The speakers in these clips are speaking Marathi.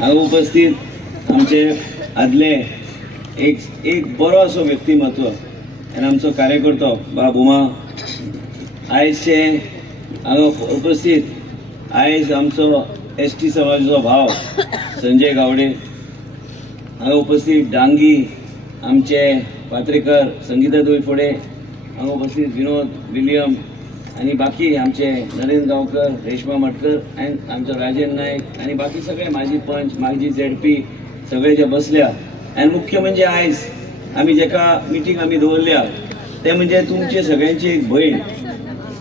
हांगा उपस्थित आमचे आदले एक बरो असो व्यक्तिमत्व आनी आमचो कार्यकर्तो बाब उमा आयजचे हांगा उपस्थित आयज आमचो एसटी समाजाचो भाव संजय गावडे हांगा उपस्थित डांगी आमचे पात्रेकर संगीता दोयफोडे हांगा उपस्थित विनोद विलियम आणि बाकी आमचे नरेंद्र गांवकर रेश्मा मटकर आणि आमचो राजेंद्र नायक आणि बाकी सगळे माजी पंच माजी झेडपी सगळे जे बसल्या आणि मुख्य म्हणजे आयज आम्ही जेका मिटींग आम्ही दवरल्या ते म्हणजे तुमचे सगळ्यांची एक भयण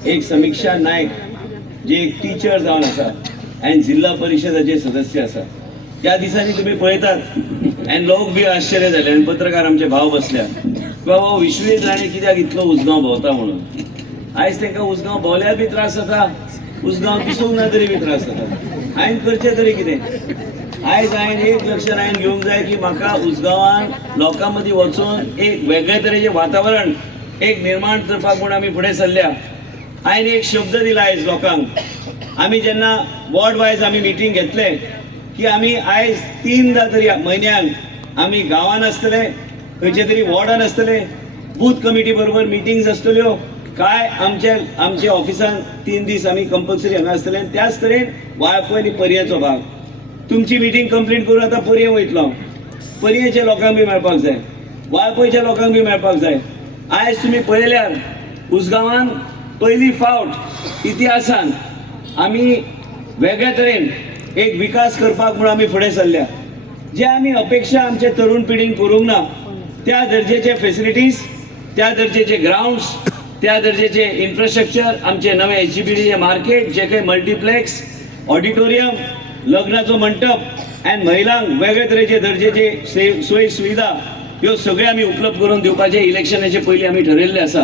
एक समीक्षा नायक जे एक टीचर जावन आसा आणि जिल्हा परिषदाचे सदस्य आसा त्या दिसांनी तुम्ही पळयतात आणि लोक बी आश्चर्य झाले आणि पत्रकार आमचे भाव बसल्या बाबा विश्वेश राणे कित्याक इतलो उजगांव भोंवता म्हणून आयज तांकां उजगांव भोंवल्यार बी त्रास जाता उजगांव दिसूंक ना तरी बी त्रास जाता हांवें करचें तरी कितें आयज हांवें एक लक्षण हांवें घेवंक जाय की म्हाका उजगांवान लोकां मदीं वचून एक वेगळे तरेचें वातावरण एक निर्माण करपाक म्हूण आमी फुडें सरल्या हांवें एक शब्द दिला आयज लोकांक आमी जेन्ना वॉर्ड वायज आमी मिटींग घेतले की आमी आयज 3दा तरी म्हयन्याक आमी गांवान आसतले खंयचे तरी वॉर्डान आसतले बूथ कमिटी बरोबर मिटींग्स आसतल्यो काय आमचे ऑफिसान 3 दीस आमी कंपल्सरी हांगा आसतले त्याच तरेन वाळपय आनी पर्येचो भाग तुमची मिटींग कंप्लीट करून आतां पर्ये वयतलो पर्येच्या लोकांक बी मेळपाक जाय वाळपयच्या लोकांक बी मेळपाक जाय आयज तुमी पळयल्यार उसगांवान पयली फावट इतिहासान आमी वेगळ्या तरेन एक विकास करपाक म्हूण आमी फुडें सरल्या जे आमी अपेक्षा आमचे तरुण पिढीन करूंक ना त्या दर्जेचे फेसिलिटीज त्या दर्जेचे ग्राउंड्स त्या दर्जेचे इन्फ्रास्ट्रक्चर आमचे नवे HGBD मार्केट जे काही मल्टीप्लेक्स ऑडिटोरियम लग्नाचो मंडप आणि महिलांक वेगळे तरेचे दर्जेचे सोयी सुविधा ह्यो सगळे आमी उपलब्ध करून दिवपाचे इलेक्शनाचे पयलीं आमी ठरयल्ले आसा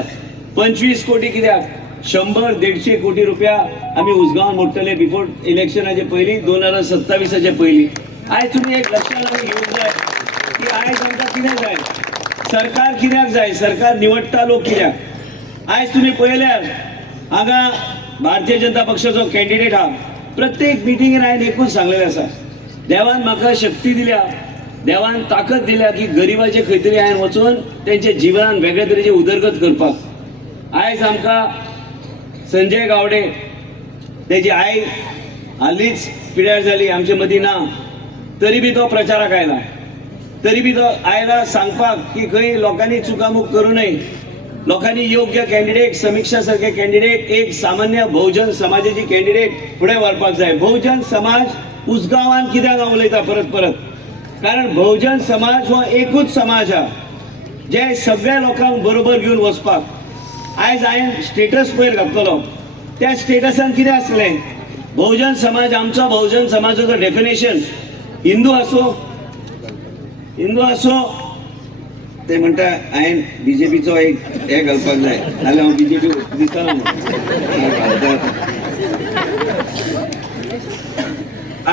25 कोटी कित्याक 100-150 कोटी रुपया आमी उसगांवान मोडटले बिफोर इलेक्शनाचे पयलीं 2027चे पयलीं आयज तुमी एक लक्षात आमी घेवंक जाय की आयज आमकां कितें जाय सरकार कित्याक जाय सरकार निवडटा लोक कित्याक आयज तुमी पळयल्यार हांगा भारतीय जनता पक्षाचो कॅन्डिडेट हा प्रत्येक मिटिंगेन हांवें एकूच सांगलेलें आसा देवान म्हाका शक्ती दिल्या देवान ताकद दिल्या की गरिबाचे खंय तरी हांवें वचून तेंचे जिवनान वेगळे तरेचे उदरगत करपाक आयज आमकां संजय गावडे तेजी आई हालींच पिड्यार जाली आमचे मदीं ना तरी बी तो प्रचाराक आयला तरी बी तो आयला सांगपाक की खंय लोकांनी चुकामूक करूं नये लोकांनी योग्य कॅन्डिडेट समीक्षा सारखे कॅन्डिडेट एक सामान्य बहुजन समाजाची कॅन्डिडेट फुडें व्हरपाक जाय बहुजन समाज उसगांवान कित्याक हांव उलयता परत परत कारण बहुजन समाज हो एकूच समाज हा जे सगळ्या लोकांक बरोबर घेवन वचपाक आयज हांवें स्टेटस पयर घातलेलो त्या स्टेटसान कितें आसलें बहुजन समाज आमचो बहुजन समाजाचो डेफिनेशन हिंदू असो ते म्हणटा हांवें BJPचो एक हे घालपाक जाय नाल्यार हांव BJP दिसना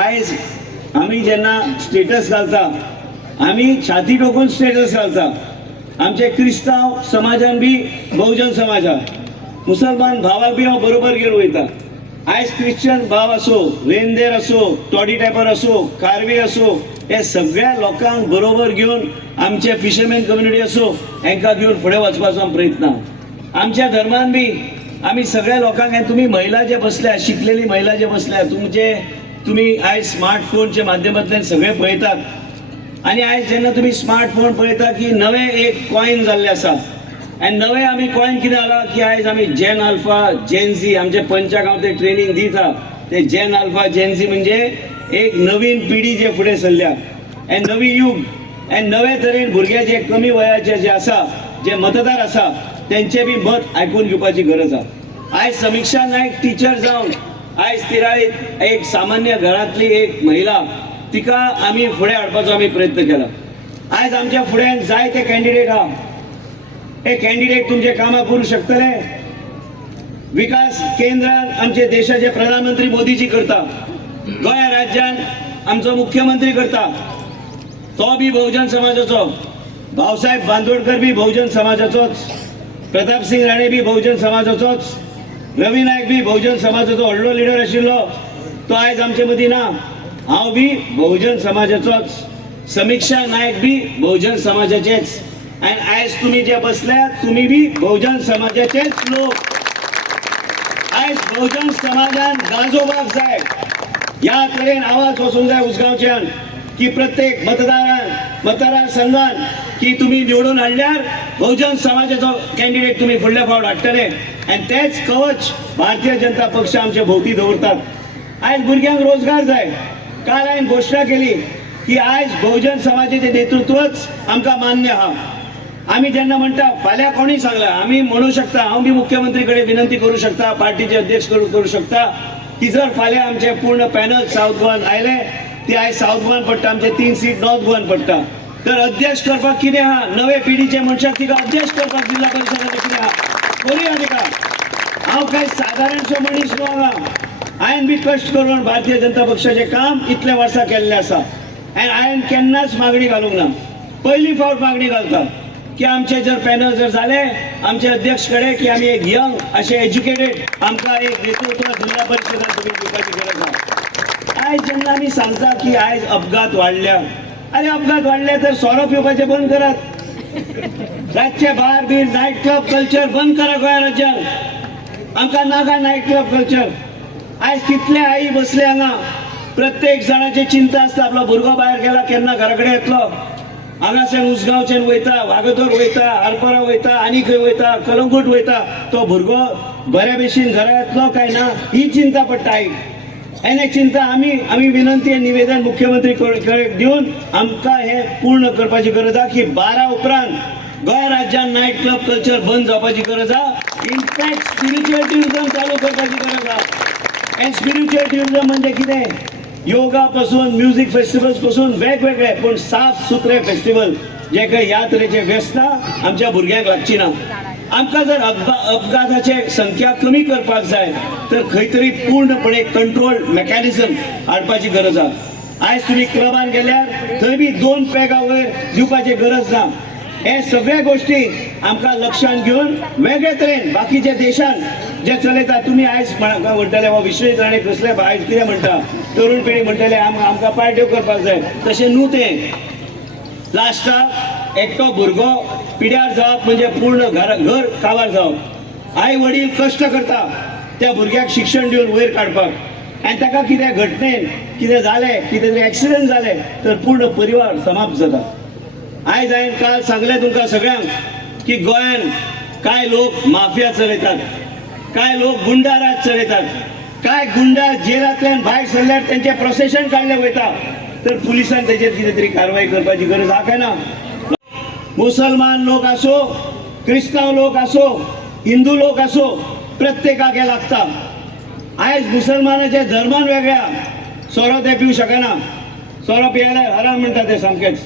आयज आमी जेन्ना स्टेटस घालता आमी छाती ठोकून स्टेटस घालता आमचे क्रिस्तांव समाजान बी बहुजन समाज हा मुसलमान भावाक बी हांव बरोबर घेवन वयता आयज क्रिश्चन भाव असो रेंदेर असो टॉडी टायपर असो कार्वी असो हे सगळ्या लोकांक बरोबर घेवन आमचे फिशरमॅन कम्युनिटी असो हांकां घेवन फुडें वचपाचो प्रयत्न आमच्या धर्मान बी आमी सगळ्या लोकांक तुमी महिला जे बसल्या शिकलेली महिला जे बसल्या तुम्ही आयज स्मार्टफोनच्या माध्यमांतल्यान सगळे पळयतात आनी आयज जेन्ना तुमी स्मार्टफोन पळयता की नवे एक कॉइन जाल्ले आसा आनी नवे आमी कॉइन कितें जाला की आयज आमी जेन अल्फा जेन झी आमचे पंचाक हांव ते ट्रेनिंग दिता ते जेन अल्फा जेन झी म्हणजे एक नवीन पिढी जे फुडें सरल्या आनी नवी युग आनी नवे तरेन भुरगे जे कमी वयाचे जे आसा जे मतदार आसा तेंचे बी मत आयकून घेवपाची गरज आसा आयज समीक्षा नायक टीचर जावन आयज तिरायत एक सामान्य घरांतली एक महिला तिका आमी फुडें हाडपाचो आमी प्रयत्न केला आयज आमच्या फुड्यान जाय ते कॅन्डिडेट हा हे कॅन्डिडेट तुमचे कामां करूं शकतले विकास केंद्रान आमचे देशाचे प्रधानमंत्री मोदीजी करता गोंय राज्यान आमचो मुख्यमंत्री करता तो बी बहुजन समाजाचो भाऊसाहेब बांदोडकर बी बहुजन समाजाचोच प्रताप सिंग राणे बी बहुजन समाजाचोच रवी नायक बी बहुजन समाजाचो व्हडलो लिडर आशिल्लो तो आयज आमचे मदीं ना हांव बी बहुजन समाजाचोच, समीक्षा नायक बी बहुजन समाजाचेच, आणि आयज तुम्ही जे बसल्यात तुम्ही बी बहुजन समाजाचेच लोक. आयज बहुजन समाजान गाजोवपाक जाय, ह्या तरेन आवाज वचूंक जाय उसगांवच्यान की प्रत्येक मतदार संघान की तुम्ही निवडून हाडल्यार बहुजन समाजाचो कॅन्डिडेट तुम्ही फुडल्या फावट हाडटले, आणि तेच कवच भारतीय जनता पक्ष आमचे भोवती दवरतात. आयज भुरग्यांक रोजगार जाय. काल हांवें घोशणा केली की आयज बहुजन समाजाचे नेतृत्वच आमकां मान्य आहा. आम्ही जेन्ना म्हणटा फाल्यां कोणी सांगला, आम्ही म्हणू शकता, हांव बी मुख्यमंत्री कडेन विनंती करू शकता, पार्टीचे अध्यक्ष करू शकता की जर फाल्यां आमचे पूर्ण पॅनल साऊथ गोवान आयले, ती आयज साऊथ गोवान पडटा, आमचे 3 सीट नॉर्थ गोवान पडटा, तर अध्यक्ष करपाक कितें आहा, नवे पिढीचे मनशाक तिका अध्यक्ष करपाक जिल्हा परिशदाचे कितें आहा, करुया तिका. हांव काय सादारणसो मनीस न्हू हांगा. हांवें बी कश्ट करून भारतीय जनता पक्षाचें काम इतले वर्सां केल्लें आसा, आनी हांवें केन्नाच मागणी घालूंक ना. पयली फावट मागणी घालता की आमचे जर पॅनल जर जाले आमचे अध्यक्ष कडे की आमी एक यंग अशे एज्युकेटेड आमकां एक नेतृत्व जिल्हा परिशदान तुमी दिवपाची गरज आहा. आयज जेन्ना आमी सांगता की आयज अपघात वाडल्या, अरे अपघात वाडले तर सोरो पिवपाचें बंद करात. रातचे बार बीर नायट क्लब कल्चर बंद करा गोंया राज्यान. आमकां नाका नायट क्लब कल्चर. आयज कितले आई बसले हांगा, प्रत्येक जाणाची चिंता आसता आपलो भुरगो भायर गेला केन्ना घरा कडेन येतलो. हांगाच्यान उसगांवच्यान वयता, वागतोर वयता, आरपारा वयता, आनी खंय वयता, कलंगूट वयता, तो भुरगो बऱ्या भशेन घरा येतलो काय ना ही चिंता पडटा आईक. एने चिंता आमी विनंती निवेदन मुख्यमंत्री कडेन दिवन आमकां हे पूर्ण करपाची गरज आहा की 12 उपरांत गोंय राज्यान नायट क्लब कल्चर बंद जावपाची गरज आहा. इनफॅक्ट स्पिरिच्युअल टुरिझम चालू करपाची गरज आहा. एंड स्पिरिच्युअल टुरिझम म्हणजे कितें, योगा पासून म्युझिक फेस्टिवल्स पासून वेगवेगळे पण साफ सुथरे फेस्टिवल जे काही ह्या तरेचे व्यसना आमच्या भुरग्यांक लागची ना. आमकां जर अपघाताचे संख्या कमी करपाक जाय तर खंय तरी पूर्णपणे कंट्रोल मेकॅनिझम हाडपाची गरज आहा. आयज तुम्ही क्लबान गेल्यार थंय बी 2 पॅगा वयर दिवपाची गरज ना. हे सगळे गोष्टी आमकां लक्षांत घेवन वेगळे तरेन बाकीच्या देशान जे चलयता, तुम्ही आयज म्हणटले हो विश्वेश राणे कसले आयज कितें म्हणटा, तरुण पिढी म्हणटले आमकां पार्ट्यो करपाक जाय, तशें न्हू तें. लास्टाक एकटो भुरगो पिड्यार जावप म्हणजे पूर्ण घर काबार जावप. आई वडील कश्ट करता त्या भुरग्याक शिक्षण दिवन वयर काडपाक, आनी ताका कितें घटनेन कितें जालें, कितें तरी एक्सिडेंट जालें तर पूर्ण परिवार समाप्त जाता. आयज हांवें काल सांगलें तुमकां सगळ्यांक की गोंयान कांय लोक माफिया चलयतात, कांय लोक गुंडा राज चलयतात, कांय गुंडा जेलांतल्यान भायर सरल्यार तेंचे प्रोसेशन काडले वयता, तर पुलिसान तेचेर कितें तरी कारवाई करपाची गरज आहा काय ना. मुसलमान लोक असो, क्रिस्तांव लोक असो, हिंदू लोक असो, प्रत्येकाक हे लागता. आयज मुसलमानाच्या धर्मान वेगळ्या सोरो ते पिवू शकना, सोरो पियेल्यार हराम म्हणटा ते सामकेच.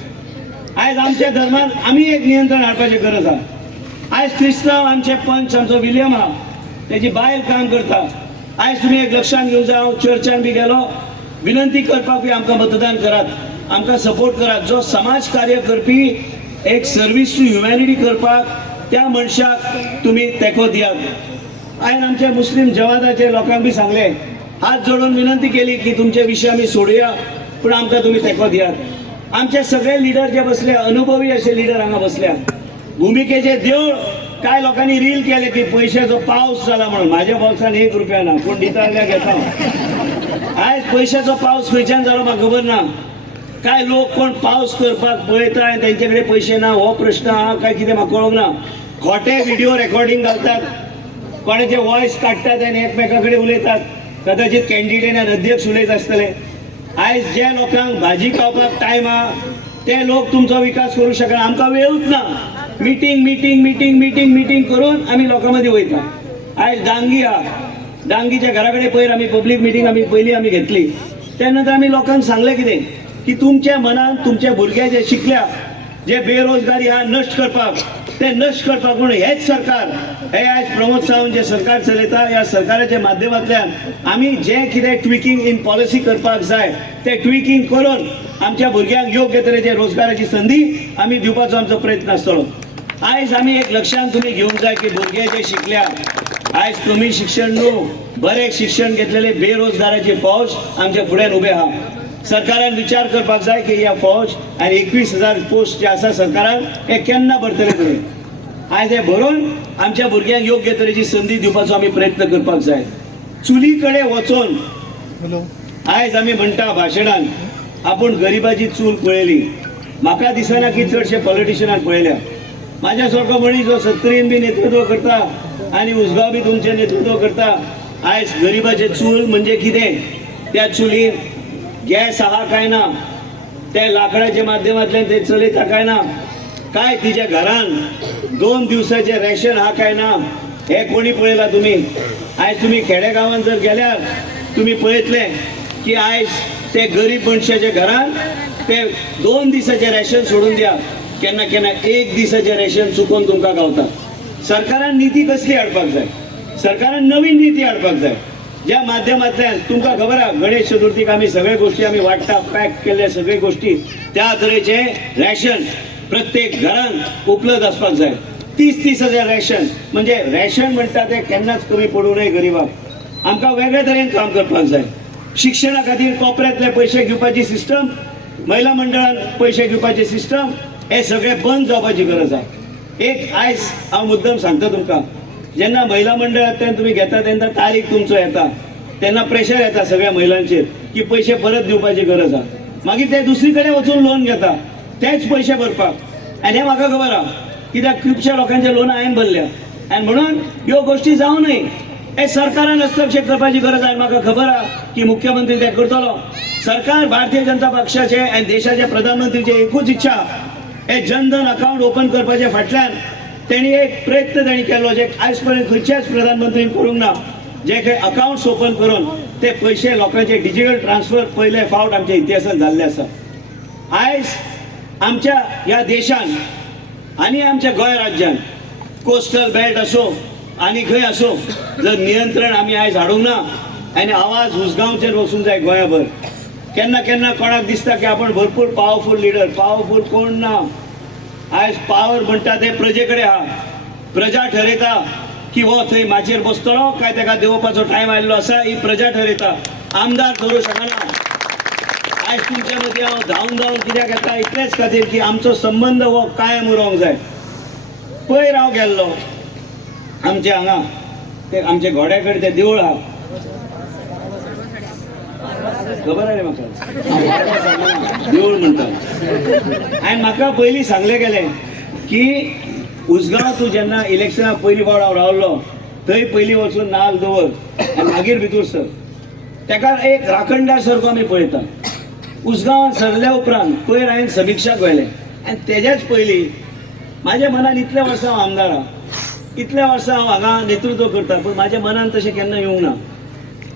आयज आमच्या धर्मान आमी एक नियंत्रण हाडपाची गरज आहा. आयज क्रिस्तांव आमचे पंच आमचो विलियम आहा, तेजी बायल काम करता. आयज तुमी एक लक्षांत घेवंक जाय, हांव चर्चान बी गेलो, विनंती करपाक बी आमकां मतदान करात, आमकां सपोर्ट करात. जो समाज कार्य करपी एक सर्वीस टू ह्युमॅनिटी करपाक त्या मनशाक तुमी तेंको दियात. हांवें आमच्या मुस्लीम जवादाचे लोकांक बी सांगले, हात जोडून विनंती केली की तुमचे विशय आमी सोडुया, पूण आमकां तुमी तेंको दियात. आमचे सगळे लिडर जे बसले, अनुभवी असे लिडर हांगा बसल्या. भुमिकेचे देवळ काय लोकांनी रील केले की पैशाचो पावस जाला म्हणून. म्हाज्या बॉक्सान 1 रुपया ना, पूण दिता जाल्यार घेता. आयज पैशाचो पावस खंयच्यान जालो म्हाका खबर ना. काय लोक कोण पावस करपाक पळयता आनी तेंचे कडेन पयशे ना हो प्रश्न आहा काय कितें म्हाका कळोंक ना. खोटे व्हिडिओ रेकॉर्डिंग घालतात, कोणाचे वॉयस काडटात आनी एकमेका कडेन उलयतात. कदाचित कॅन्डिडेट आनी अध्यक्ष उलयत आसतले. आयज जे लोकांक भाजी खावपाक टायम आहा ते लोक तुमचो विकास करूं शकना. आमकां वेळूच ना. Meeting meeting meeting meeting meeting करून आमी लोकां मदीं वयता. आयज डांगी आहा, डांगीच्या घरा कडेन पयर आमी पब्लीक मिटींग पयलीं आमी घेतली. तेन्ना तर आमी लोकांक सांगलें कितें की तुमच्या मनान तुमचे भुरगे जे शिकल्या, जे बेरोजगारी आहा नश्ट करपाक, ते नश्ट करपाक म्हणून हेच सरकार, हे आयज प्रमोद सावंत जे सरकार चलयता, ह्या सरकाराच्या माध्यमांतल्यान आमी जे कितें ट्विकिंग इन पॉलिसी करपाक जाय ते ट्विकिंग करून आमच्या भुरग्यांक योग्य तरेचे रोजगाराची संदी आमी दिवपाचो आमचो प्रयत्न आसतलो. आयज आमी एक लक्षांत तुमी घेवंक जाय की भुरगे जे शिकल्या, आयज कमी शिक्षण न्हू, बरें शिक्षण घेतलेले बेरोजगाराची फौज आमच्या फुड्यान उबे आहा. सरकारान विचार करपाक जाय की ह्या फौज आनी 21,000 पोस्ट जे आसा सरकारान हे केन्ना भरतले करून. आयज हे भरून आमच्या भुरग्यांक योग्य तरेची संदी दिवपाचो आमी प्रयत्न करपाक जाय. चुली कडेन वचून आयज आमी म्हणटा भाशणान आपूण गरिबाची चूल पळयली. म्हाका दिसना की चडशे पॉलिटिशियनाक पळयल्या. म्हाज्या सारको मनीस जो 70 बी नेतृत्व करता आनी उसगांव बी तुमचें नेतृत्व करता. आयज गरिबाचे चूल म्हणजे कितें? त्या चुलीर गॅस आहा काय ना, ते लाकडाच्या माध्यमांतल्यान ते चलयता काय ना, काय तिच्या घरान 2 दिवसाचे रॅशन आहा काय ना, हे कोणी पळयला तुमी? आयज तुमी खेडेगांवांत जर गेल्यार तुमी पळयतले की आयज ते गरीब मनशाच्या घरान ते 2 दिसाचे रॅशन सोडून द्या, केन्ना केन्ना 1 दिसाचे रॅशन चुकोवन तुमकां गावता. सरकारान निती कसली हाडपाक जाय? सरकारान नवीन निती हाडपाक जाय ज्या माध्यमांतल्यान तुमकां खबर आहा गणेश चतुर्थीक आमी सगळे गोष्टी आमी वाडटा, पॅक केल्ले सगळे गोष्टी, त्या तरेचे रॅशन प्रत्येक घरान उपलब्ध आसपाक जाय. 30,000 रॅशन म्हणजे रॅशन म्हणटा ते केन्नाच कमी पडू नये गरिबाक. आमकां वेगळे तरेन काम करपाक जाय. शिक्षणा खातीर कोपऱ्यांतले पयशे घेवपाची सिस्टम, महिला मंडळान पयशे घेवपाचे सिस्टम, हे सगळे बंद जावपाची गरज आहा. एक आयज हांव मुद्दम सांगता तुमकां, जेन्ना महिला मंडळांतल्यान तुमी घेता तेन्ना तारीख तुमचो येता तेन्ना प्रेशर येता सगळ्या महिलांचेर की पयशे परत दिवपाची गरज आहा. मागीर ते दुसरी कडेन वचून लोन घेता तेच पयशे भरपाक. आनी हें म्हाका खबर आहा कित्याक खुबश्या लोकांचे लोन हांवें भरल्या. आनी म्हणून ह्यो गोश्टी जावं न्हय, हे सरकारान हस्तक्षेप करपाची गरज आहे. म्हाका खबर आहा की मुख्यमंत्री ते करतलो. सरकार भारतीय जनता पक्षाचे आनी देशाचे प्रधानमंत्रीचे एकूच इच्छा, हे जनधन अकाउंट ओपन करपाचे फाटल्यान तेणी एक प्रयत्न तेणी केलो जे आयज पर्यंत खंयच्याच प्रधानमंत्रीन करूंक ना. जे काही अकाउंट्स ओपन करून ते पयशे लोकांचे डिजिटल ट्रान्सफर पयले फावट आमच्या इतिहासान जाल्ले आसा. आयज आमच्या ह्या देशान आनी आमच्या गोंय राज्यान कोस्टल बेल्ट असो आनी खंय असो जर नियंत्रण आमी आयज हाडूंक ना आनी आवाज उसगांवचेर वचूंक जाय गोंयभर. केन्ना केन्ना कोणाक दिसता की आपण भरपूर पावरफूल लिडर, पावरफूल कोण ना. आयज पावर म्हणटा ते प्रजे कडेन आहा. प्रजा ठरयता की हो थंय माचयेर बसतलो काय ताका देंवोवपाचो टायम आयिल्लो आसा, ही प्रजा ठरयता. आमदार ठरोवंक शकना. आयज तुमच्या मदीं हांव धांवन धांवन कित्याक येता इतलेच खातीर की आमचो संबंद हो कायम उरोवंक जाय. पयर हांव गेल्लो आमचे हांगा ते आमचे घोड्या कडेन ते देवूळ आहा, खबर आहे म्हाका, देवूळ म्हणटा. आनी म्हाका पयलीं सांगलें गेलें की उसगांव तूं जेन्ना इलेक्शना पयलीं फावट हांव रावल्लो थंय पयलीं वचून नाल्ल दवर आनी मागीर भितूर सर. ताका एक राखणदार सारको आमी पळयता. उसगांवांत सरल्या उपरांत पयर हांवें समिक्षाक व्हेलें आनी तेज्याच पयलीं म्हाज्या मनान इतल्या वर्सां हांव आमदार आहा, इतल्या वर्सां हांव हांगा नेतृत्व करता, पूण म्हाज्या मनान तशें केन्ना येवंक ना.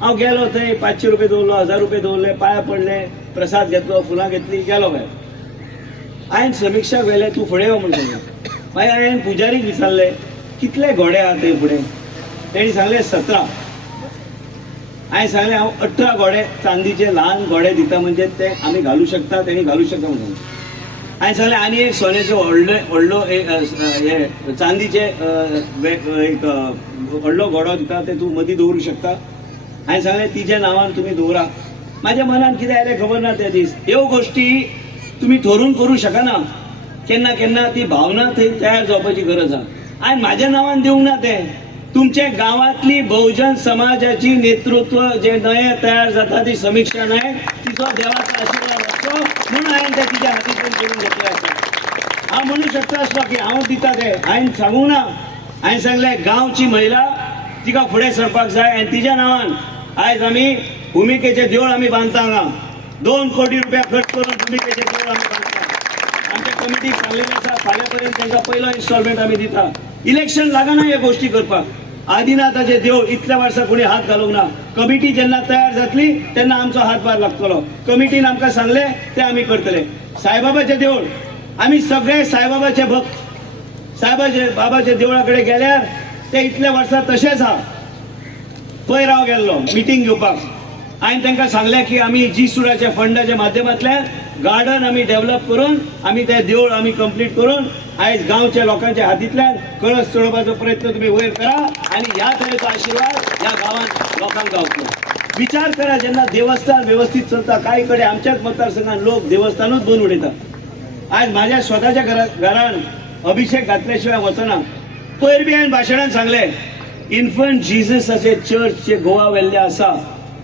हांव गेलो थंय 500 रुपया दवरलो, 1000 रुपया दवरले, पांया पडले, प्रसाद घेतलो, फुलां घेतली, गेलो भायर. हांवें समिक्षाक व्हेलें तूं फुडें यो म्हूण सांगलें. मागीर हांवें पुजारीक विचारलें कितले घोडे आहा थंय फुडें. तेणी सांगलें 17. हांवें सांगलें हांव 18 घोडे चांदीचे ल्हान घोडे दिता म्हणजे ते आमी घालूं शकता, तेणी घालूं शकता म्हणून. हांवें सांगलें आनी एक सोन्याचो व्हडलो हे चांदीचे एक व्हडलो घोडो दिता ते तूं मदीं दवरूं शकता. हांवें सांगलें तिच्या नांवान तुमी दवरा. म्हाज्या मनान कितें आयलें खबर ना ते दीस. ह्यो गोश्टी तुमी ठरोवन करूं शकना. केन्ना केन्ना ती भावना थंय तयार जावपाची गरज आहा. हांवें म्हाज्या नांवान दिवंक ना तें. तुमच्या गांवांतली बहुजन समाजाची नेतृत्व जे नये तयार जाता ती समिक्षा नायक तिचो देवाचो आशिर्वाद आसचो म्हणून हांवें ते तिच्या हातींतल्यान करून घेतले आसा. हांव म्हणूं शकता आसलो की हांव दिता ते, हांवें सांगूंक ना. हांवें सांगलें गांवची महिला तिका फुडें सरपाक जाय आनी तिच्या नांवान आयज आमी भुमिकेचें देवूळ आमी बांदता हांगा. 2 कोटी रुपया खर्च करून भुमिकेचें देवूळ आमी बांदता. आमच्या कमिटीक सांगलेलें आसा फाल्यां पर्यंत तांकां पयलो इन्स्टॉलमेंट आमी दिता. इलेक्शन लागना ह्यो गोश्टी करपाक. आदिनाथाचे देवूळ इतल्या वर्सां कोणी हात घालूंक ना. कमिटी जेन्ना तयार जातली तेन्ना आमचो हातभार लागतलो. कमिटीन आमकां सांगलें तें आमी करतले. साईबाबाचें देवूळ आमी सगळे साईबाबाचे भक्त बाबाचे देवळा कडेन गेल्यार ते इतल्या वर्सां तशेंच आहा. पयर हांव गेल्लो मिटींग घेवपाक. हांवें तांकां सांगलें की आमी जी-सुडाच्या फंडाच्या माध्यमांतल्यान गार्डन आमी डेव्हलप करून आमी तें देवूळ आमी कंप्लीट करून आयज गांवच्या लोकांच्या हातींतल्यान कळस चडोवपाचो प्रयत्न तुमी वयर करा आनी ह्या तरेचो आशिर्वाद ह्या गांवांत लोकांक गावतलो. विचार करा, जेन्ना देवस्थान व्यवस्थित चलता, काही कडे आमच्याच मतदारसंघात लोक देवस्थानूच बंद उडयतात. आज माझ्या स्वतःच्या घरान अभिषेक घातल्याशिवाय वचना. पयर बी हांवें भाशणान सांगले, इन्फंट जिजसाचे चर्च जे गोवा वेल्ले आसा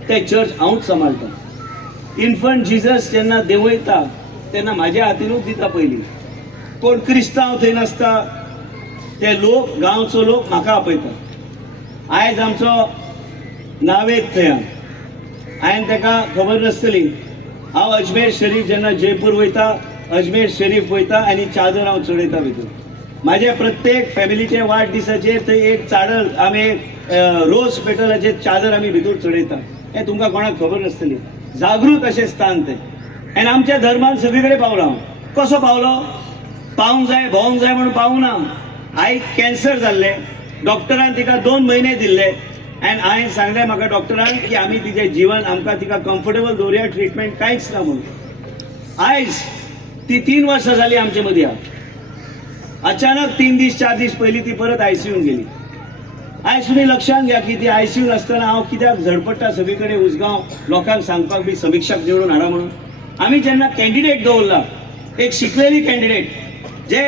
ते चर्च हांवूच सांबाळटा. इन्फंट जिजस जेन्ना देंवयता तेन्ना म्हाज्या हातीनूच दिता पयलीं. कोण क्रिस्तांव थंय नासता, ते लोक गांवचो लोक म्हाका आपयता. आयज आमचो नावेद थंय, हांवें ताका खबर नासतली. हांव अजमेर शरीफ जेन्ना जयपूर वयता, अजमेर शरीफ वयता आनी चादर हांव चडयता भितर. म्हाजे प्रत्येक फॅमिलीचे वाडदिसाचेर थंय एक चादर आमी रोज पेटलाचेर चादर आमी भितर चडयता. हें तुमकां कोणाक खबर नासतली. जागृत अशें स्थान तें. आनी आमच्या धर्मान सगळे कडेन पावलो हांव. कसो पावलो? पावूंक जाय, भोवंक जाय म्हणून पावूंक ना. आयक कॅन्सर जाल्ले, डॉक्टरान तिका 2 म्हयने दिल्ले आनी हांवें सांगलें म्हाका डॉक्टरान की आमी तिचें जिवन आमकां तिका कम्फर्टेबल दवरया, ट्रिटमेंट कांयच ना म्हणून. आयज ती 3 वर्सां जालीं आमचे मदीं आहा. अचानक 3 दीस 4 दीस पयलीं ती परत आयसीयून गेली. आयज तुमी लक्षांत घ्या की ती आयसीयून आसतना हांव कित्याक झडपडटा सगळे कडेन उसगांव लोकांक सांगपाक बी समिक्षक निवडून हाडा म्हणून. आमी जेन्ना कॅन्डिडेट दवरला, एक शिकलेली कॅन्डिडेट जे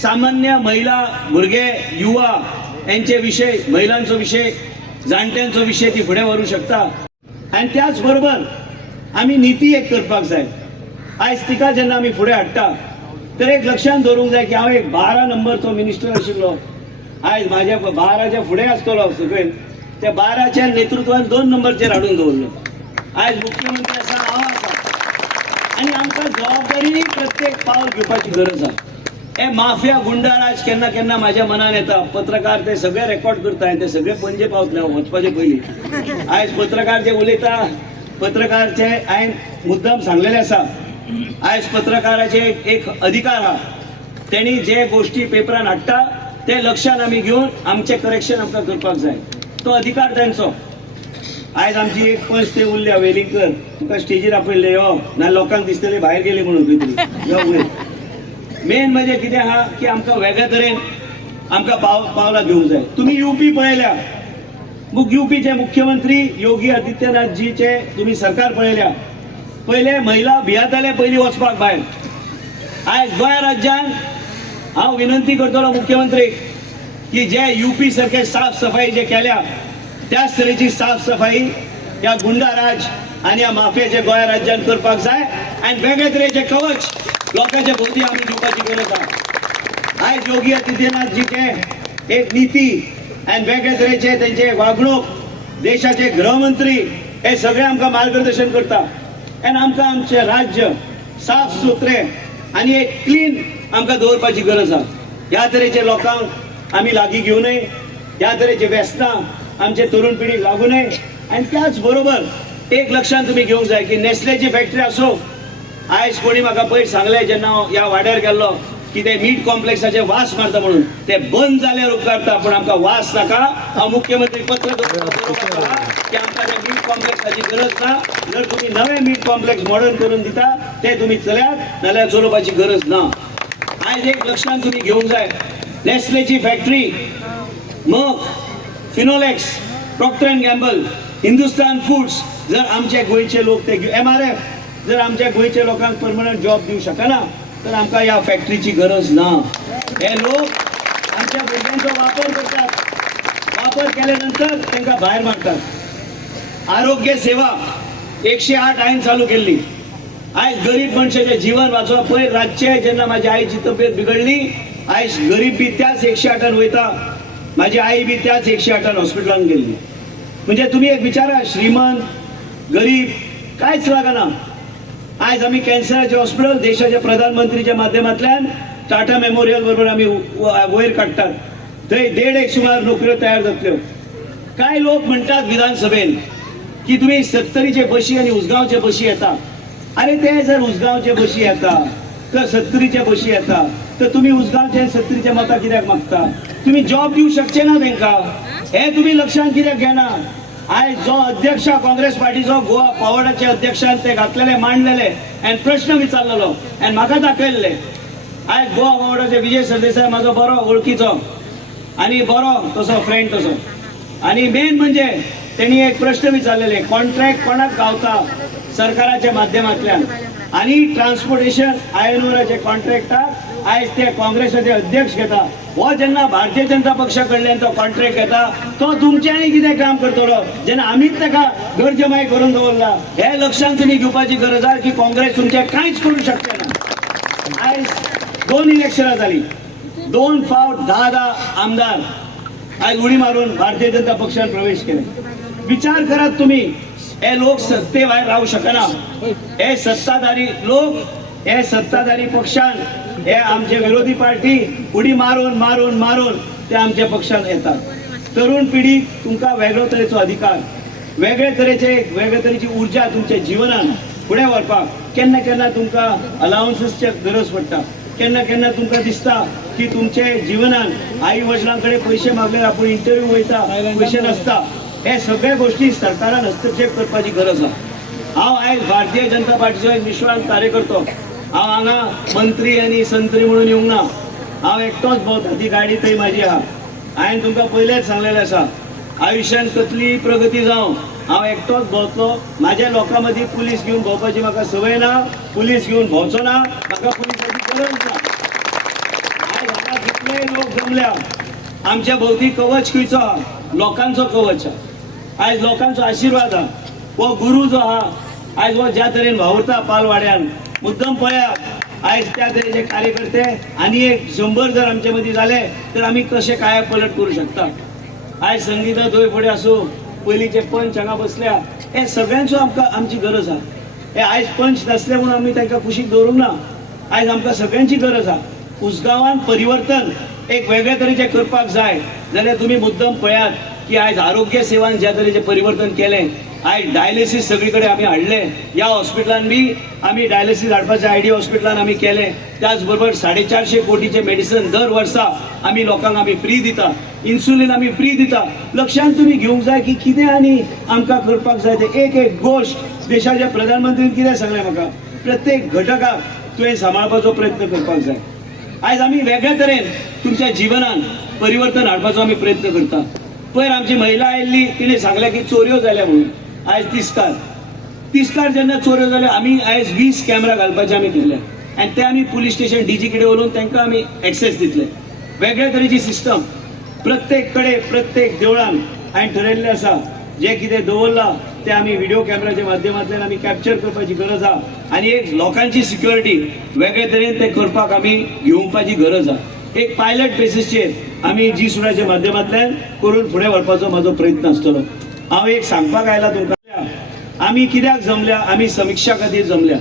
सामान्य महिला, भुरगे, युवा यांचे विशय, महिलांचो विशय, जाणट्यांचो विशय ती फुडें व्हरूंक शकता. आनी त्याच बरोबर आमी नीती एक करपाक जाय. आयज तिका जेन्ना आमी फुडें हाडटा तर एक लक्षांत दवरूंक जाय की हांव एक 12 नंबरचो मिनिस्टर आशिल्लो. आयज म्हाज्या 12च्या फुडें आसतलो सकयल, त्या 12च्या नेतृत्वान 2 नंबरचेर हाडून दवरलो. आयज मुख्यमंत्री आसा, हांव आसा, आनी आमकां जबाबदारी प्रत्येक पावल घेवपाची गरज आसा. हे माफिया गुंडाराज केन्ना केन्ना म्हाज्या मनान येता. पत्रकार ते सगळे रेकॉर्ड करता आनी ते सगळे पणजे पावतले वचपाचे पयलीं. आयज पत्रकार जे उलयता, पत्रकारचे हांवें मुद्दाम सांगलेले आसा. आयज पत्रकाराचे एक अधिकार आहा. तेणी जे गोष्टी पेपरान हाडटा ते लक्षान आमी घेवन आमचें करेक्शन आमकां करपाक जाय. तो अधिकार तांचो. आयज आमची एक पंच थंय उरल्या, वेलिंगकर, तुका स्टेजीर आपयल्ले यो ना लोकांक दिसतले भायर गेले म्हणून खंय तरी यो वयर. मेन म्हणजे कितें आहा की आमकां वेगळ्या तरेन आमकां पावलां घेवंक जाय. तुमी यूपी पळयल्या, यूपीचे मुख्यमंत्री योगी आदित्यनाथजीचे तुमी सरकार पळयल्या. पहिले महिला भियाताले पयलीं वचपाक भायर. आयज गोंय राज्यान हांव विनंती करतलो मुख्यमंत्रीक की जे यूपी सारखे साफ सफाई जे केल्या त्याच तरेची साफ सफाई ह्या गुंडाराज आनी ह्या माफियाचे गोंय राज्यान करपाक जाय. आनी वेगळे तरेचे कवच लोकांच्या भोवती आमी दिवपाची गरज आहा. आयज योगी आदित्यनाथजीचे एक नीती आनी वेगळे तरेचे तेंचे वागणूक, देशाचे गृहमंत्री हे सगळे आमकां मार्गदर्शन करता. आनी आमकां आमचें राज्य साफ सुथरे आनी एक क्लीन आमकां दवरपाची गरज आहा. ह्या तरेचे लोकांक आमी लागीं घेवं नये, ह्या तरेचे व्यसनां आमचे तरुण पिढीक लागू नये. आनी त्याच बरोबर एक लक्षांत तुमी घेवंक जाय की नेस्लेची फॅक्टरी आसो. आयज कोणी म्हाका पयर सांगलें जेन्ना हांव ह्या वाड्यार गेल्लो की ते मीट कॉम्प्लेक्साचे वास मारता म्हणून. ते बंद जाल्यार उपकारता, पूण आमकां वास नाका. हांव मुख्यमंत्री पत्र की आमकां ते मीट कॉम्प्लेक्साची गरज ना. जर तुमी नवे मीट कॉम्प्लेक्स मॉडर्न करून दिता ते तुमी चल्यात, नाल्यार चलोवपाची गरज ना. आयज एक लक्षांत तुमी घेवंक जाय, नेस्लेची फॅक्टरी, मग Finolex, Procter and Gamble, Hindustan foods, जर आमचे गोंयचे लोक ते MRF जर आमच्या गोंयच्या लोकांक परमनंट जॉब दिवंक शकना तर आमकां ह्या फॅक्टरीची गरज ना. हे लोक आमच्या भुरग्यांचो वापर करतात, वापर केल्या नंतर तांकां भायर मारतात. आरोग्य सेवा 108 हांवें चालू केल्ली. आयज गरीब मनशाचें जीवन वाचोवप. पयर रातचे जेन्ना म्हाज्या आईची तब्येत बिगडली, आयज गरीब बी त्याच 108 वयता, म्हाजी आई बी त्याच 108 हॉस्पिटलांत गेल्ली. म्हणजे तुमी एक विचारा, श्रीमंत गरीब कांयच लागना. आयज आमी कॅन्सराचे हॉस्पिटल देशाच्या प्रधानमंत्रीच्या माध्यमांतल्यान टाटा मेमोरियल बरोबर आमी वयर काडटात. थंय 1.5 सुमार नोकऱ्यो तयार जातल्यो. कांय लोक म्हणटात विधानसभेन की तुमी 70चे बशी आनी उसगांवचे बशी येता. अरे ते जर उसगांवचे बशी येता तर 70चे बशी येता तर तुमी उसगांवचे 70चे मतां कित्याक मागता? तुमी जॉब दिवंक शकचे ना तांकां. हे तुमी लक्षांत कित्याक घेना? आयज जो अध्यक्ष काँग्रेस पार्टीचो गोवा पॉवर्डाचे अध्यक्षान ते घातलेले, मांडलेले आनी प्रश्न विचारलेलो आनी म्हाका दाखयल्ले. आयज गोवा पॉवर्डाचे विजय सरदेसाय म्हाजो बरो वळखीचो आनी बरो तसो फ्रेंड तसो. आनी मेन म्हणजे त्यांनी एक प्रश्न विचारलेले, कॉन्ट्रॅक्ट कोणाक गावता सरकाराच्या माध्यमांतल्यान आणि ट्रान्सपोर्टेशन आयनवराचे कॉन्ट्रॅक्टाक आयज ते काँग्रेसाचे अध्यक्ष घेता, हो जेन्ना भारतीय जनता पक्षा कडल्यान तो कॉन्ट्रॅक्ट घेता तो तुमचे आनी कितें काम करतलो जेन्ना आमीच ताका घर जमाय करून दवरला, हे लक्षांत तुमी घेवपाची गरज आसा की काँग्रेस तुमचे कांयच करूंक शकचे ना. आयज 2 इलेक्शनां जाली, 2 फावट 10 आमदार आयज उडी मारून भारतीय जनता पक्षान प्रवेश केले. विचार करात तुम्ही, हे लोक सत्ते भायर रावू शकना, हे सत्ताधारी लोक, हे सत्ताधारी पक्षान हे आमचे विरोधी पार्टी उडी मारून मारून मारून ते आमच्या पक्षान येतात. तरुण पिढीक तुमकां वेगळो तरेचो अधिकार, वेगळे तरेची उर्जा तुमच्या जिवनान फुडें व्हरपाक केन्ना केन्ना तुमकां अलावन्सेसची गरज पडटा, केन्ना केन्ना तुमकां दिसता की तुमचे जिवनान आई वडिलां कडेन पयशे मागले आपूण इंटरव्यू वयता पयशे नासता, हे सगळे गोष्टी सरकारान हस्तक्षेप करपाची गरज आसा. हांव आयज भारतीय जनता पार्टीचो एक निश्वास कार्यकर्तो, हांव हांगा मंत्री आनी संत्री म्हणून येवंक ना, हांव एकटोच भोंवता, ती गाडी थंय म्हाजी आहा. हांवें तुमकां पयलेंच सांगलेलें आसा, आयुश्यान कसली प्रगती जावं हांव एकटोच भोंवतलो, म्हाज्या लोकां मदीं पुलीस घेवन भोंवपाची म्हाका संवय ना, पुलीस घेवन भोंवचो ना, म्हाका पुलिसाची गरज ना. आयज हांगा कितलेय लोक जमल्या, आमच्या भोवती कवच खंयचो आहा, लोकांचो कवच आहा. आयज लोकांचो आशिर्वाद आहा, हो गुरू जो आहा आयज हो ज्या तरेन वावुरता पालवाड्यान, मुद्दम पळयात आयज त्या तरेचे कार्यकर्ते आनी एक 100 जर आमचे मदीं जाले तर आमी कशे काय पलट करूं शकता. आयज संगीता थंय फुडें आसूं, पयलींचे पंच हांगा बसल्या, हे सगळ्यांचो आमची गरज आहा. हे आयज पंच नासले म्हणून आमी तांकां कुशीक दवरूंक ना, आयज आमकां सगळ्यांची गरज आहा. उसगांवान परिवर्तन एक वेगळे तरेचे करपाक जाय जाल्यार तुमी मुद्दम पळयात की आयज आरोग्य सेवान ज्या तरेचे परिवर्तन केलें, आयज डायलिसीस सगळी कडेन आमी हाडले, ह्या हॉस्पिटलान बी आमी डायलिसीस हाडपाचें आयडी हॉस्पिटलान आमी केलें. त्याच बरोबर 450 कोटीचे मेडिसीन दर वर्सा आमी लोकांक आमी फ्री दिता, इन्सुलीन आमी फ्री दिता. लक्षांत तुमी घेवंक जाय की कितें आनी आमकां करपाक जाय ते एक गोश्ट देशाच्या प्रधानमंत्रीन कितें सांगलें म्हाका, प्रत्येक घटकाक तुवें सांबाळपाचो प्रयत्न करपाक जाय. आयज आमी वेगळे तरेन तुमच्या जिवनान परिवर्तन हाडपाचो आमी प्रयत्न करता. पयर आमची महिला आयिल्ली, तिणें सांगलें की चोऱ्यो जाल्या म्हणून. आयज तिस्कार जेन्ना चोऱ्यो जाल्यो, आमी आयज 20 कॅमेरा घालपाचे आमी केले आनी ते आमी पुलीस स्टेशन डीजी कडेन व्हरून तांकां आमी एक्सेस दितले. वेगळे तरेची सिस्टम प्रत्येक कडेन प्रत्येक देवळान हांवें ठरयल्लें आसा, जें कितें दवरलां तें आमी व्हिडिओ कॅमेराच्या माध्यमांतल्यान आमी कॅप्चर करपाची गरज आहा आनी एक लोकांची सिक्युरिटी वेगळे तरेन ते करपाक आमी घेवपाची गरज आहा. एक पायलट बेसिसचेर आमी जी सुडाच्या माध्यमांतल्यान करून फुडें व्हरपाचो म्हाजो प्रयत्न आसतलो. हांव एक सांगपाक आयला तुमकां, आमी कित्याक जमल्या, आमी समिक्षा खातीर जमल्या.